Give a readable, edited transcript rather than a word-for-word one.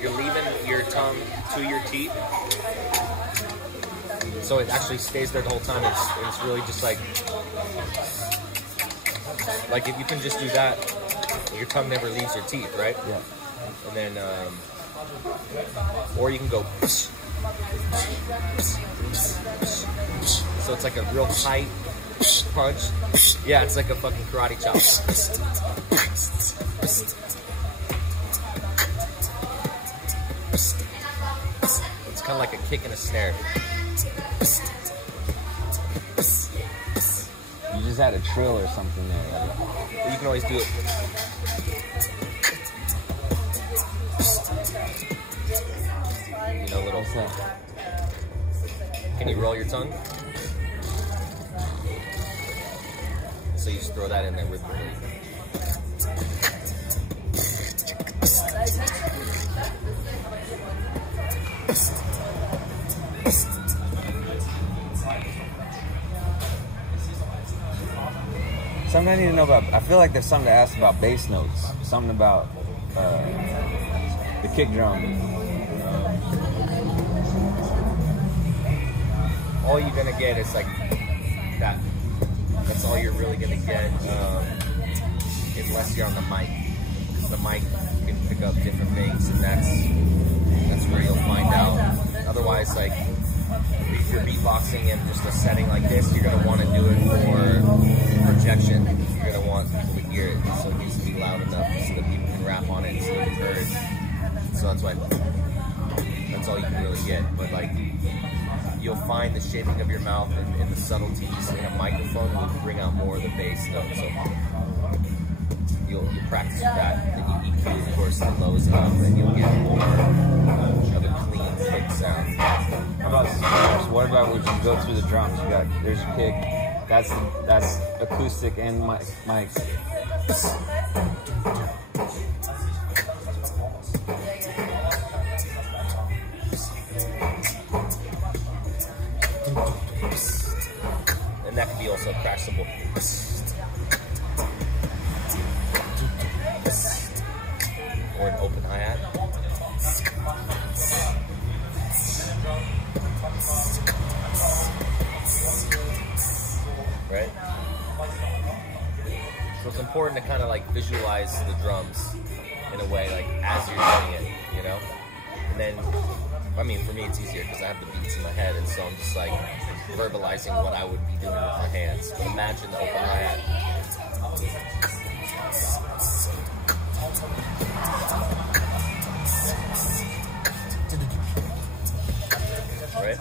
you're leaving your tongue to your teeth, so it actually stays there the whole time. It's really just like if you can just do that, your tongue never leaves your teeth, right? Yeah. And then, or you can go. So it's like a real tight punch. Yeah, it's like a fucking karate chop. It's kind of like a kick and a snare. You just had a trill or something there. You can always do it. You know, little. Can you roll your tongue? So you just throw that in there with Something I need to know about, I feel like there's something to ask about bass notes. Something about the kick drum. all you're gonna get is like that. That's all you're really gonna get, unless you're on the mic. Because the mic can pick up different things, and that's where you'll find out. Otherwise, like if you're beatboxing in just a setting like this, you're gonna want to do it for projection. You're gonna want people to hear it, so it needs to be loud enough so that people can rap on it, so it's heard. So that's why. That's all you can really get. But like, you'll find the shaping of your mouth and the subtleties in a microphone will bring out more of the bass note. So you'll practice with that. Then you EQ, of course, the lows up, and you'll get more of a clean kick sound. How about snares? What about when you go through the drums? There's your kick. That's acoustic and mics. And that can be also crash cymbal. Or an open hi-hat. Right? So it's important to kind of like visualize the drums in a way, like as you're doing it, you know? And then, I mean, for me it's easier because I have the beats in my head, and so I'm just like verbalizing what I would be doing with my hands. But imagine the open hi-hat. Right?